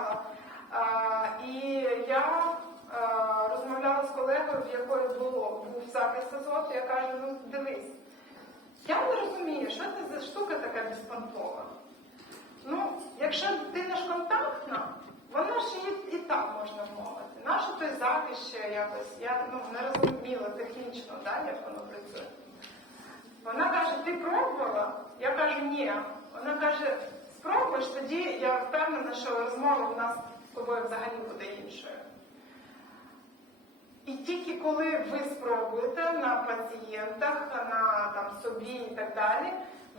знала. А, і я розмовляла з колегою, в якої було був захист азоту, я кажу, ну дивись, я не розумію, що це за штука така безпонтова. Ну, якщо дитина ж контактна, вона ж і, і так можна вмовити. Нащо той захист ще якось? Я ну, не розуміла технічно, да, як воно працює. Вона каже, ти пробувала? Я кажу, ні. Вона каже, спробуєш, тоді я впевнена, що розмова у нас з тобою взагалі буде іншою. І тільки коли ви спробуєте на пацієнтах, на там, собі і так далі,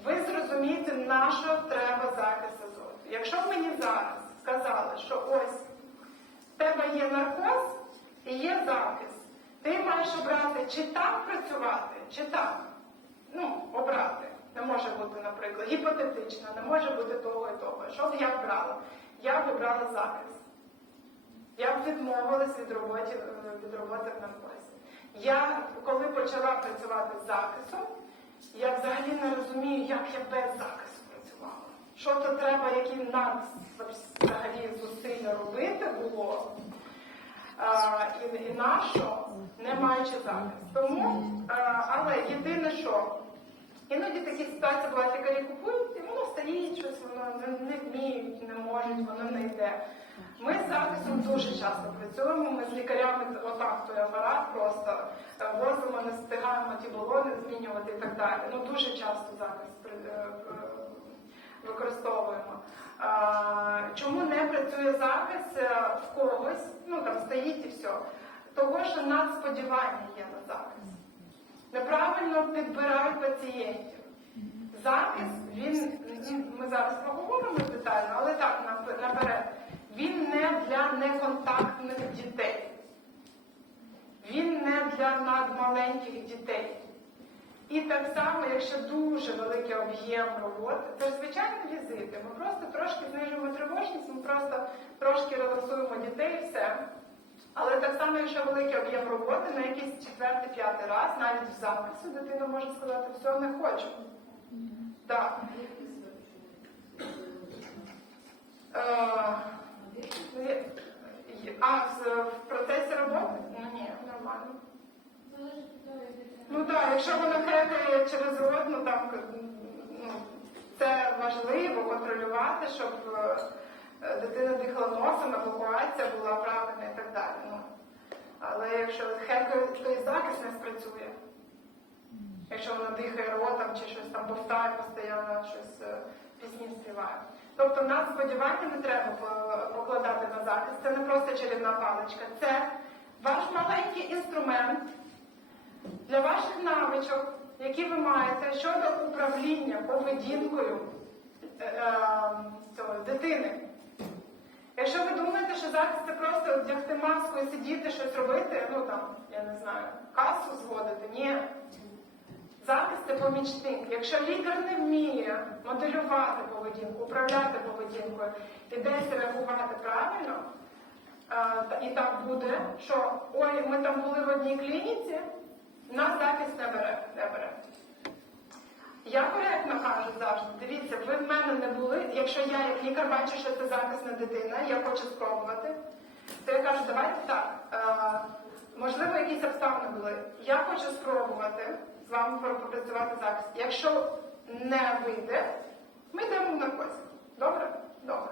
ви зрозумієте, на що треба захист азоту. Якщо б мені зараз сказали, що ось в тебе є наркоз і є захист, ти маєш обрати чи так працювати, чи так. Ну, обрати. Не може бути, наприклад, гіпотетично, не може бути того і того. Що б я обрала? Я б обрала захист. Я б відмовилась від роботи, від роботи в наркозі. Я, коли почала працювати з захистом, я взагалі не розумію, як я без захисту працювала. Що то треба, які нам взагалі зусилля робити було, а, і, і на що, не маючи захист. Тому, а, але єдине, що іноді такі ситуації бувають, лікарі купують, і воно стоїть, щось воно не, вміють, не можуть, воно не йде. Ми з захистом дуже часто працюємо. Ми з лікарями отак той апарат просто е, возимо, не встигаємо ті балони змінювати і так далі. Ну дуже часто при- е, е, використовуємо. Чому не працює захист е, в когось? Ну там стоїть і все. Того, що надсподівання є на захист. Неправильно підбирають пацієнтів. Захист, він ну, ми зараз поговоримо детально, але так наперед. Він не для неконтактних дітей. Він не для надмаленьких дітей. І так само, якщо дуже великий об'єм роботи, це ж звичайні візити. Ми просто трошки знижуємо тривожність, ми просто трошки релаксуємо дітей і все. Але так само, якщо великий об'єм роботи, на якийсь четвертий, п'ятий раз, навіть в запису, дитина може сказати, все, не хочу. Так. Е, А в, процесі роботи? Ну ні, нормально. Ну так, якщо вона хекає через рот, ну там ну, це важливо контролювати, щоб е, дитина дихала носом, евакуація була правильна і так далі. Ну. Але якщо то захист не спрацює. Якщо вона дихає ротом чи щось там бовтає, постійно щось е, пісні співає. Тобто нам сподівання не треба покладати на захист. Це не просто чарівна паличка. Це ваш маленький інструмент для ваших навичок, які ви маєте щодо управління поведінкою е, е, цього, дитини. Якщо ви думаєте, що захист це просто вдягти маску і сидіти, щось робити, ну там, я не знаю, касу зводити, ні. Захист це помічник. Якщо лікар не вміє моделювати поведінку, управляти поведінкою і десь реагувати правильно, і так буде, що ой, ми там були в одній клініці, нас захист не бере. Не бере. Я коректно кажу завжди, дивіться, ви в мене не були. Якщо я як лікар бачу, що це захисна дитина, я хочу спробувати, то я кажу, давайте так. Е, можливо, якісь обставини були. Я хочу спробувати з вами попрацювати захист. Якщо не вийде, ми йдемо в наркоз. Добре? Добре.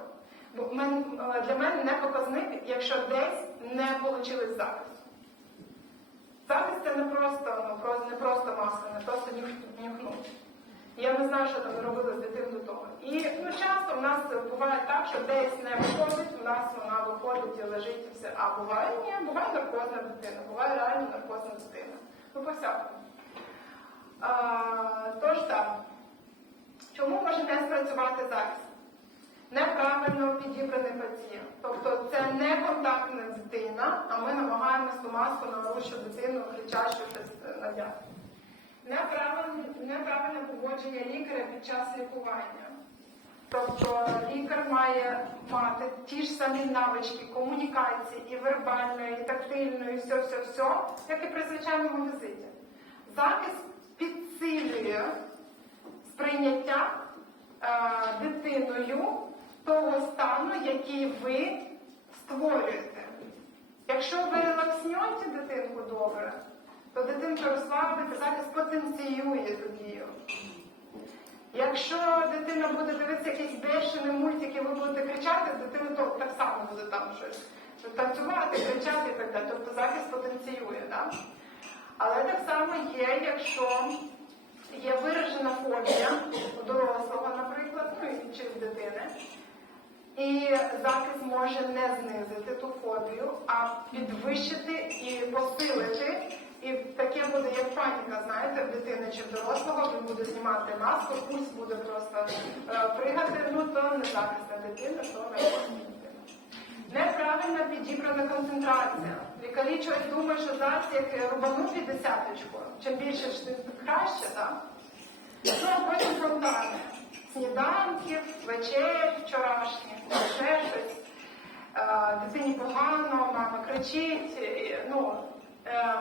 Бо е, для мене не показник, якщо десь не вийшло захист. Захист це не просто, ну, не просто маска, не просто нюх- нюхнути. Я не знаю, що там робили з дитиною до того. І ну, часто в нас буває так, що десь не виходить, у нас вона виходить і лежить і все. А буває ні, буває наркозна дитина, буває реально наркозна дитина. Ну, по всякому. Тож так, чому може не спрацювати захист? Неправильно підібраний пацієнт. Тобто це не контактна дитина, а ми намагаємось ту маску на орущу дитину кричащу щось надяти. Неправильне, поводження лікаря під час лікування. Тобто лікар має мати ті ж самі навички комунікації і вербальної, і тактильної, і все, все, все, як і при звичайному візиті. Захист підсилює сприйняття е, дитиною того стану, який ви створюєте. Якщо ви релакснете дитинку добре, то дитинка розслабиться, захист потенціює ту дію. Якщо дитина буде дивитися якийсь бешений мультик, і ви будете кричати, дитина то так само буде там щось танцювати, кричати і так далі. Тобто захист потенціює. Да? Але так само є, якщо є виражена фобія у дорослого, наприклад, ну чи в дитини. І захист може не знизити ту фобію, а підвищити і посилити. І таке буде як паніка, знаєте, в дитини чи в дорослого, він буде знімати маску, пульс буде просто е, пригати, ну то не захисна дитина, то не дитина. Неправильно підібрана концентрація. Лікарі чогось думають, що зараз як рубанути десяточку, чим більше тим краще, так? Ну, потім фонтани. Сніданків, вечер вчорашніх, ще щось. Е, Дитині погано, мама кричить. Ну, е,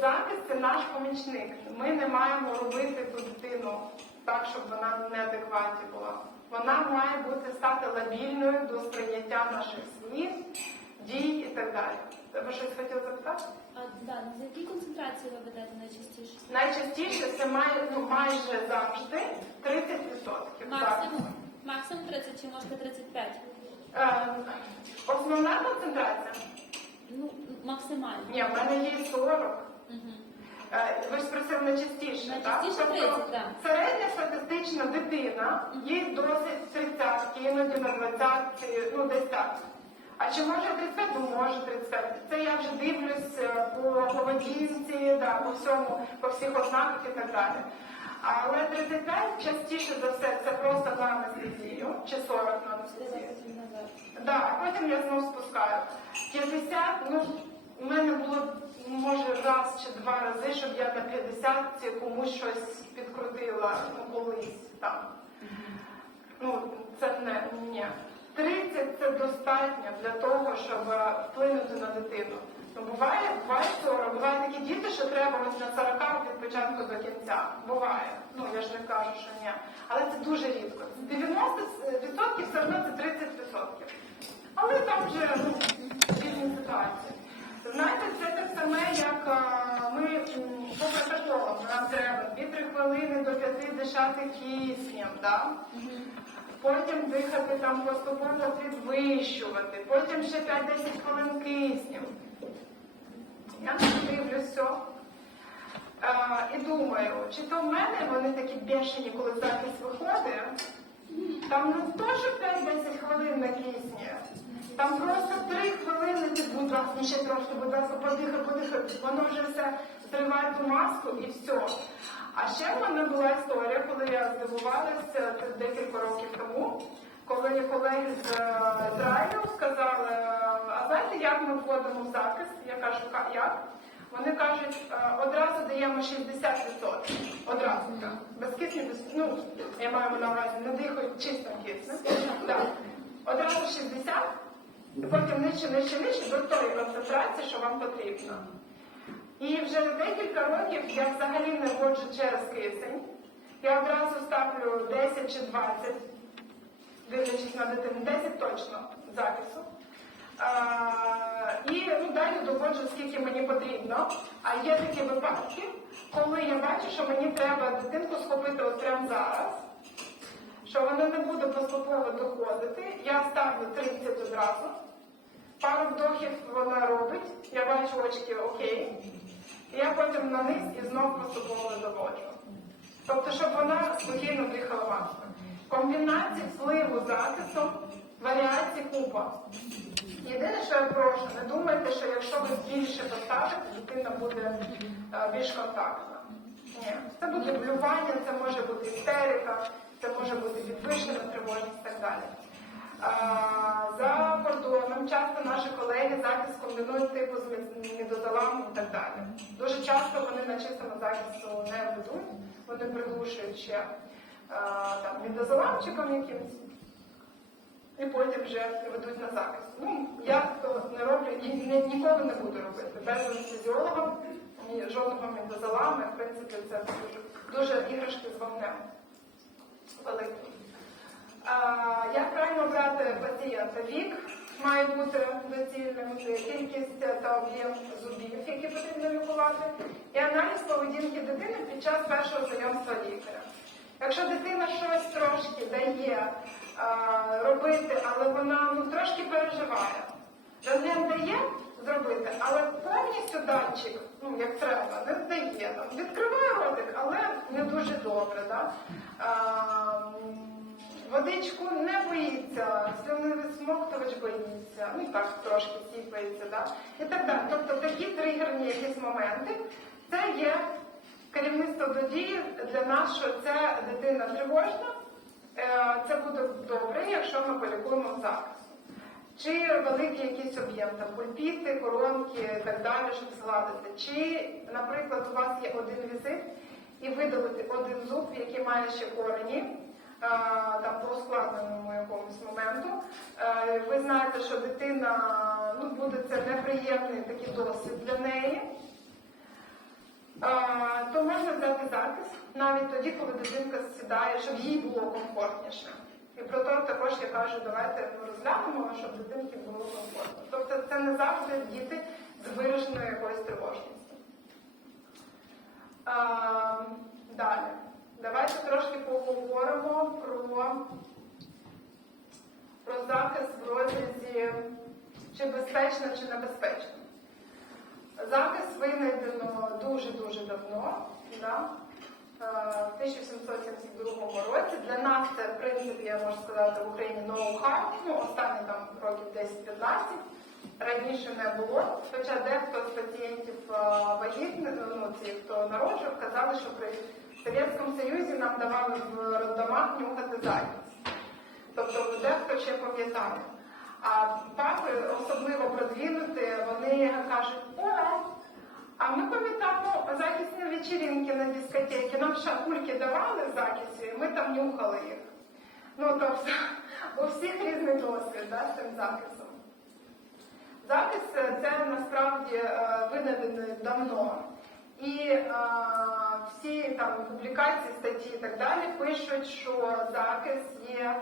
захист це наш помічник. Ми не маємо робити ту дитину так, щоб вона в неадекваті була. Вона має бути стати лабільною до сприйняття наших слів, дій і так далі. Ви щось хотіли запитати? А да, за які концентрації ви ведете найчастіше? Найчастіше це має, ну, майже завжди 30%. Максимум? Максимум 30 чи можете 35? Е, основна концентрація? Ну, максимально. Ні, в мене є 40. Е, Ви ж найчастіше, так? Найчастіше так. середня статистична дитина, їй досить 30, іноді на 20, ну десь так. А чи може 35? Ну може 35. Це я вже дивлюсь е, по поведінці, да, по всьому, по всіх ознаках і так далі. Але 35 частіше за все це просто на анестезію, чи 40 на анестезію. Да, а потім я знову спускаю. 50, ну, в мене було, може, раз чи два рази, щоб я на 50 комусь щось підкрутила, ну, колись там. Ну, це не, ні. 30 це достатньо для того, щоб е, вплинути на дитину. Ну, буває, буває 40, буває такі діти, що треба ось на 40 від початку до кінця. Буває. Ну, я ж не кажу, що ні. Але це дуже рідко. 90% все одно це 30%. Але там вже ну, різні ситуації. Знаєте, це те саме, як ми по протоколам. Нам треба 2-3 хвилини до 5 дишати киснем, да? потім дихати там поступово підвищувати, потім ще 5-10 хвилин киснем. Я дивлюсь все. А, і думаю, чи то в мене вони такі бешені, коли захист виходить. Там не то, що 5-10 хвилин на кисні. Там просто 3 хвилини ти, будь ласка, ще трошки, будь ласка, подихай, подихай. Воно вже все зриває ту маску і все. А ще в мене була історія, коли я здивувалася декілька років тому, коли колеги з е, Ізраїлю сказали, а знаєте, як ми входимо в захист? Я кажу, «Ка- як? Вони кажуть, «Е, одразу даємо 60%. Одразу. Без кисню, без ну, я маю на увазі, не дихають чистим киснем. Так. Одразу 60, і потім нижче, нижче, нижче до тої концентрації, що вам потрібно. І вже декілька років я взагалі не вводжу через кисень. Я одразу ставлю 10 чи 20, дивлячись на дитину, 10 точно закису. А, і ну, далі доводжу, скільки мені потрібно. А є такі випадки, коли я бачу, що мені треба дитинку схопити от прямо зараз, що вона не буде поступово доходити. Я ставлю 30 одразу. Пару вдохів вона робить, я бачу очки окей. І я потім на низ і знов поступово доводжу. Тобто, щоб вона спокійно дихала маскою. Комбінації впливу захисту, варіацій купа. Єдине, що я прошу, не думайте, що якщо ви більше поставите, дитина буде е, більш контактна. Ні, це буде блювання, це може бути істерика, це може бути підвищена тривожність і так далі. За кордоном часто наші колеги захист комбінують типу з мід- і так далі. Дуже часто вони на чистому захисту не ведуть, вони приглушують ще там мідозоламчиком якимось. І потім вже ведуть на захист. Ну, я то не роблю і ні- ніколи не буду робити. Без анестезіолога, ні жодного мідозолами, в принципі, це дуже, дуже іграшки з вогнем великі. Як правильно пацієнта вік має бути доцільним, кількість та об'єм зубів, які потрібно лікувати, і аналіз поведінки дитини під час першого знайомства лікаря. Якщо дитина щось трошки дає робити, але вона ну, трошки переживає, рентген дає зробити, але повністю датчик, ну як треба, не дає. Там, відкриває ротик, але не дуже добре. Да? Водичку не боїться, слюнивий смоктувач боїться, ну так трошки сіпається, да? і так далі. Тобто такі тригерні якісь моменти, це є керівництво до дії для нас, що ця дитина тривожна, е, це буде добре, якщо ми полікуємо захисту. Чи великий якийсь об'єм, там пульпіти, коронки і так далі, щоб згладити. Чи, наприклад, у вас є один візит і видалити один зуб, який має ще корені, там по ускладненому якомусь моменту. Е, Ви знаєте, що дитина ну, буде це неприємний такий досвід для неї. То можна взяти запис навіть тоді, коли дитинка сідає, щоб їй було комфортніше. І про то також я кажу, давайте розглянемо, щоб дитинки було комфортно. Тобто це не завжди діти з вираженою якоюсь тривожністю. Далі. Давайте трошки поговоримо про, про захист в розрізі, чи безпечно, чи небезпечно. Захист винайдено дуже-дуже давно, да? Е, в 1772 році. Для нас це, в принципі, я можу сказати, в Україні ноу-хау, ну, останні там років 10-15. Раніше не було, хоча дехто з пацієнтів е, вагітних, ну, ці, хто народжував, казали, що при Совєтському Союзі нам давали в роддомах нюхати зайців. Тобто дехто ще пам'ятає. А папи особливо продвинути, вони кажуть, о, а ми пам'ятаємо захисні вечірінки на дискотеці. Нам шапульки давали закисі, і ми там нюхали їх. Ну, тобто, у всіх різний досвід да, з цим захистом. Захист е, це насправді е, винайдений давно. І е, всі там публікації, статті і так далі пишуть, що захист є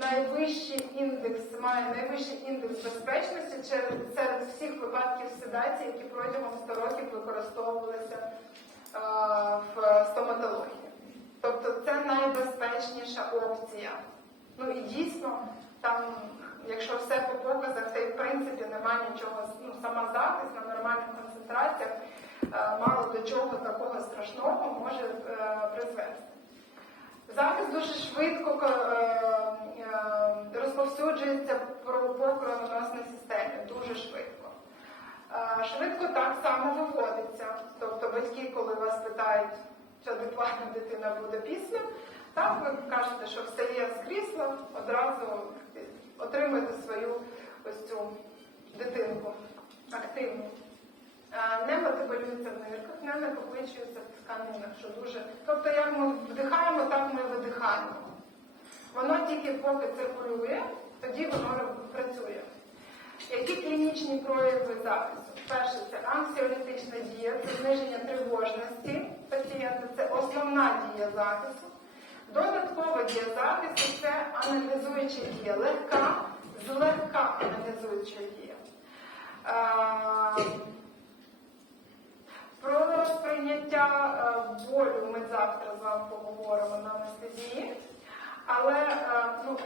найвищий індекс, має найвищий індекс безпечності серед- всіх випадків седації, які протягом 100 років використовувалися е, в стоматології. Тобто це найбезпечніша опція. Ну і дійсно, там, якщо все по показах, і в принципі немає нічого, ну сама захист на нормальних концентраціях мало до чого такого страшного може е, призвести. Захист дуже швидко е, е, розповсюджується по кровоносній системі, дуже швидко. Е, Швидко так само виводиться. Тобто батьки, коли вас питають, чи адекватна дитина буде після, так ви кажете, що встає з крісла, одразу отримуєте свою ось цю дитинку активну. Не метаболюється в нирках, не накопичується в тканинах, що дуже. Тобто, як ми вдихаємо, так ми видихаємо. Воно тільки поки циркулює, тоді воно працює. Які клінічні прояви захисту? Перше, це анксіолітична дія, це зниження тривожності пацієнта, це основна дія захисту. Додаткова дія захисту це аналізуюча дія, легка, злегка аналізуюча дія. Про сприйняття е, болю ми завтра з вами поговоримо на анестезії. Але е, ну,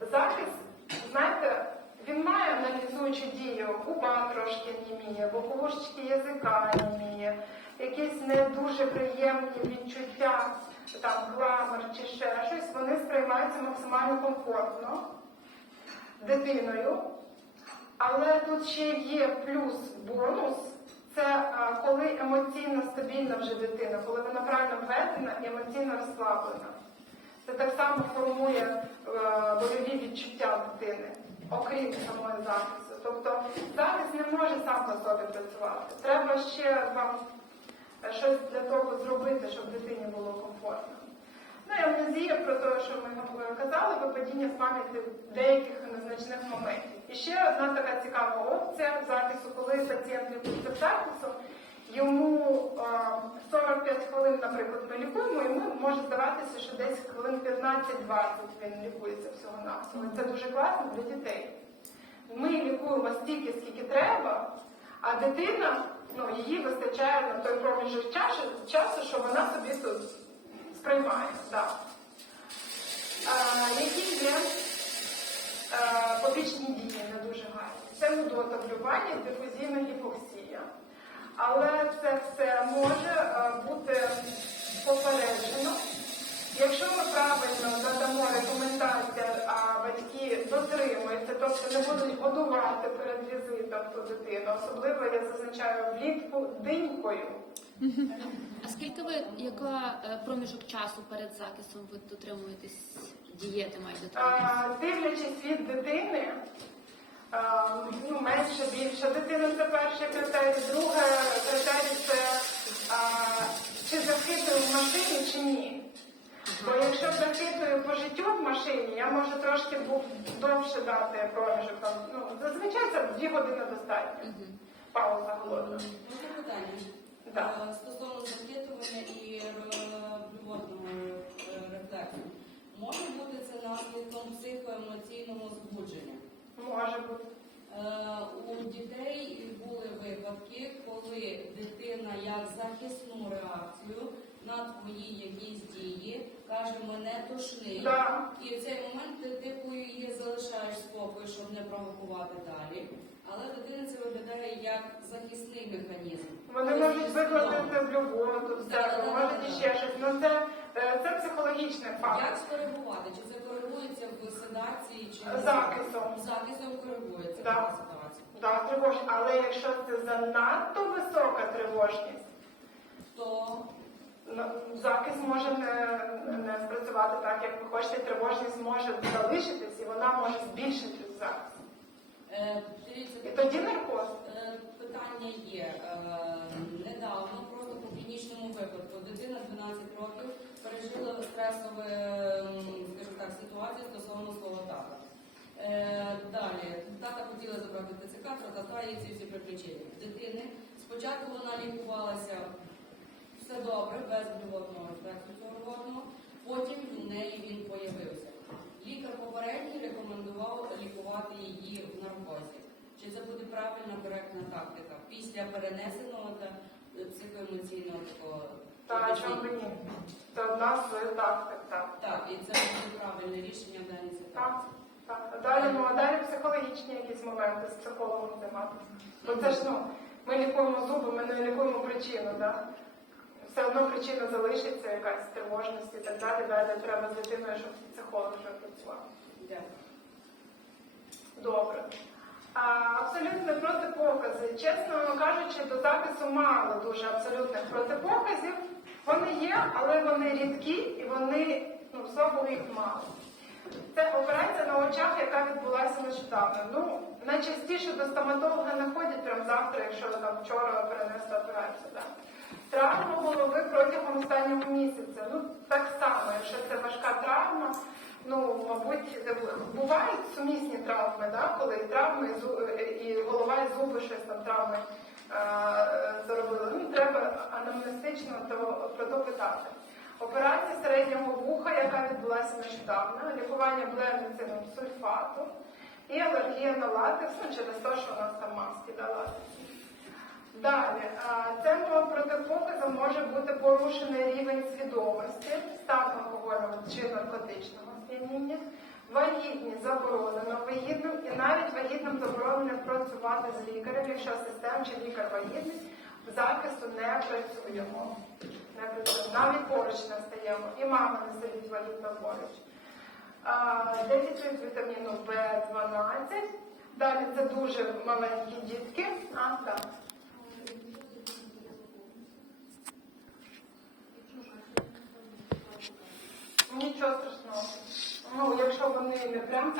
захист, знаєте, він має аналізуючу дію, губа трошки німіє, боковушечки язика німіє, якісь не дуже приємні відчуття, там кламор чи ще щось, вони сприймаються максимально комфортно дитиною. Але тут ще є плюс бонус. Це коли емоційно стабільна вже дитина, коли вона правильно введена і емоційно розслаблена. Це так само формує е, бойові відчуття дитини, окрім самої захисту. Тобто захист не може сам по собі працювати. Треба ще вам е, щось для того зробити, щоб дитині було комфортно. Ну і амнезія про те, що ми казали, випадіння з пам'яті деяких незначних моментів. І ще одна така цікава опція захисту, коли пацієнт лікується захисту, йому е, 45 хвилин, наприклад, ми лікуємо, ми може здаватися, що десь хвилин 15-20 він лікується всього навсього. Це дуже класно для дітей. Ми лікуємо стільки, скільки треба, а дитина, ну, її вистачає на той проміжок часу, часу що вона собі тут сприймає. Да. А, які є побічні дії не дуже гарні? Це нудота блювання дифузійна гіпоксія. Але це все може е, бути попереджено. Якщо ми правильно надамо рекомендації, а батьки дотримуються, тобто не будуть годувати перед візитом ту дитину, особливо я зазначаю влітку динькою. А скільки ви, яка е, проміжок часу перед закисом ви дотримуєтесь дієти маєте? Дивлячись від дитини, ну, менше, більше. Дитина це перший критерій. Друге критерій це чи захитую в машині, чи ні. Бо якщо захитую по життю в машині, я можу трошки довше дати проміжок. Ну, зазвичай це дві години достатньо. Пауза голодна. Можна питання? Да. Е, Стосовно запитування і е, блювотного е, рефлексу. Може бути це наслідком психоемоційного збудження? Може бути. Е, У дітей були випадки, коли дитина як захисну реакцію на твої якісь дії каже, мене тошнить. Да. І в цей момент ти типу її залишаєш спокою, щоб не провокувати далі. Але дитина це виглядає як захисний механізм. Вони можуть викликати блювоту, все, Да-да-да-да-да. можуть іще щось. Ну це, е, це психологічний фактор. Як скоригувати? Чи це коригується в седації, чи Закисом. закисом коригується Да. така ситуація? Да, тривожність. Але якщо це занадто висока тривожність, То ну, закис може не, не спрацювати так, як ви хочете. Тривожність може залишитись і вона може збільшитись закис. е, дивіться, І тоді наркоз. Е, Питання є Е, недавно, просто по клінічному випадку. Дитина 12 років пережила стресову, скажімо так, ситуацію стосовно свого тата. Е, Далі тата хотіла забрати ТЦК, тата і ці всі приключення. Дитини спочатку вона лікувалася все добре, без блювотного рефлексу цього потім в неї він появився. Лікар попередній рекомендував лікувати її в наркозі. Чи це буде правильна коректна тактика після перенесеного та е, психоемоційного такого Та чому ні? Це одна з так, так, так. Так, і це буде правильне рішення в даній Так, ситуації. так. Далі, ну, а далі психологічні якісь моменти з психологом займатися. Бо це ж ну, ми лікуємо зуби, ми не лікуємо причину, да? Все одно причина залишиться, якась тривожність і так далі. Далі треба з дитиною, щоб психолог вже працював. Дякую. Добре. А, абсолютно протипокази. Чесно кажучи, до запису мало дуже абсолютних протипоказів. Вони є, але вони рідкі і вони ну, всього їх мало. Це операція на очах, яка відбулася нещодавно. Ну, найчастіше до стоматолога не ходять прямо завтра, якщо там вчора перенесли операцію. Да? Травма голови протягом останнього місяця. Ну, так само, якщо це важка травма, ну, мабуть, бувають сумісні травми, да? коли і травми, і, голова, і зуби щось там травми е, заробили. Ну, треба анамнестично про то питати. Операція середнього вуха, яка відбулася нещодавно, лікування блендицидом сульфату і алергія на латекс, ну, через те, що у нас там маски да, латекс. Далі, а, цим протипоказом може бути порушений рівень свідомості, стан алкогольного чи наркотичного сп'яніння, вагітність заборонено вагітним і навіть вагітним заборонено працювати з лікарем, якщо асистент чи лікар вагітний захисту не працюємо. Не працюємо. Навіть поруч не стаємо. І мама не сидить вагітно поруч. Дефіцит вітаміну В12. Далі це дуже маленькі дітки. А, так. Нічого страшного. Ну, якщо вони не прям